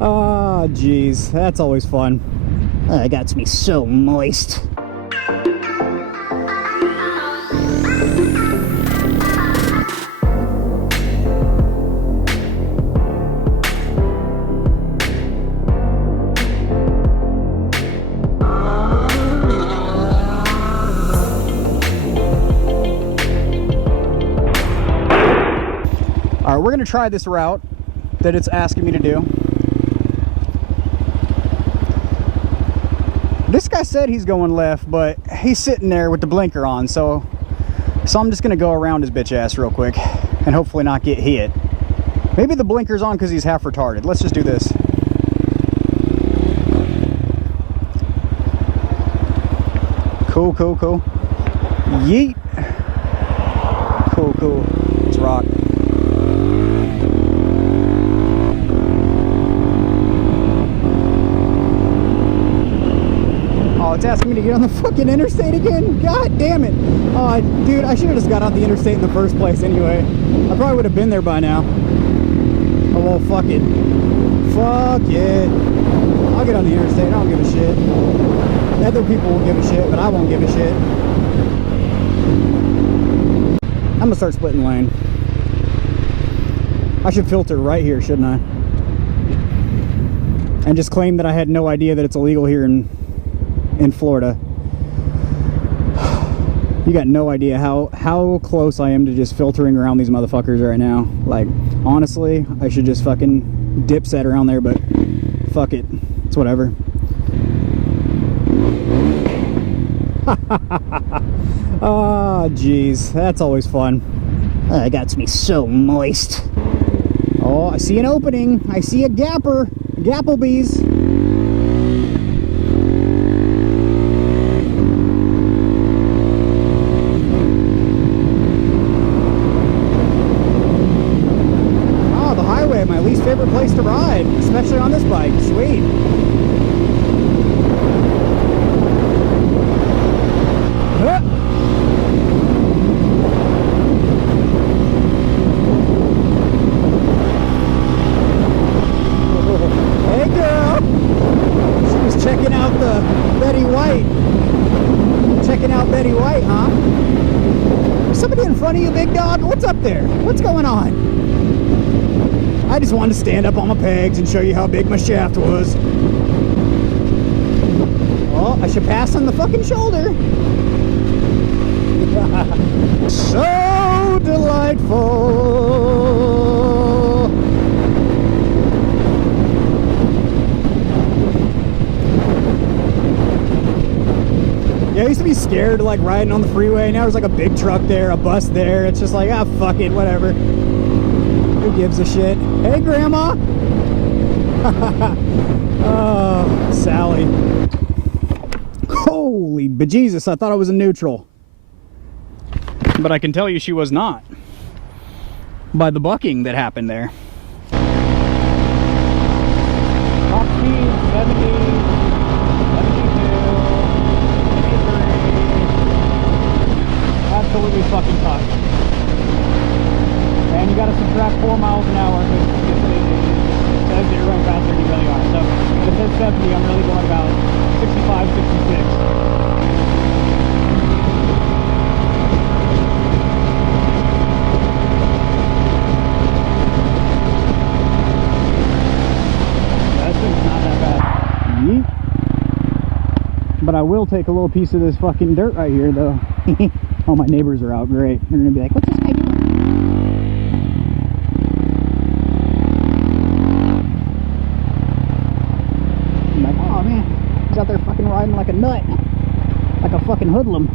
Oh, jeez. That's always fun. That got me so moist. All right, we're gonna try this route that it's asking me to do. This guy said he's going left, but he's sitting there with the blinker on, so I'm just gonna go around his bitch ass real quick and hopefully not get hit. Maybe the blinker's on because he's half retarded. Let's just do this. Cool, cool, cool. Yeet. Cool, cool. Let's rock. Oh, it's asking me to get on the fucking interstate again? God damn it. Oh, dude, I should have just got out the interstate in the first place anyway. I probably would have been there by now. Oh, well, fuck it. Fuck it. I'll get on the interstate. I don't give a shit. Other people will give a shit, but I won't give a shit. I'm gonna start splitting lane. I should filter right here, shouldn't I? And just claim that I had no idea that it's illegal here in Florida. You got no idea how close I am to just filtering around these motherfuckers right now. Like, honestly, I should just fucking dip set around there, but fuck it. It's whatever. Oh, jeez. That's always fun. That got me so moist. Oh, I see an opening. I see a gapper. Gapplebees. My least favorite place to ride, especially on this bike. Sweet. Huh. Hey girl, she was checking out the Betty White. Checking out Betty White, huh? Is somebody in front of you, big dog? What's up there? What's going on? I just wanted to stand up on my pegs and show you how big my shaft was. Oh, I should pass on the fucking shoulder. So delightful. Yeah, I used to be scared of like riding on the freeway. Now there's like a big truck there, a bus there. It's just like, ah, fuck it, whatever. Who gives a shit? Hey, Grandma! Oh, Sally. Holy bejesus, I thought I was in neutral. But I can tell you she was not. By the bucking that happened there. Top speed, 70, 72, 83. Absolutely fucking tough. And you got to subtract 4 miles an hour because it says that you're going faster than you really are. So if it says 70, I'm really going about 65, 66. That thing's not that bad. Yeet. But I will take a little piece of this fucking dirt right here, though. Oh, my neighbors are out. Great. They're going to be like, what's this guy doing? Out there fucking riding like a nut, like a fucking hoodlum.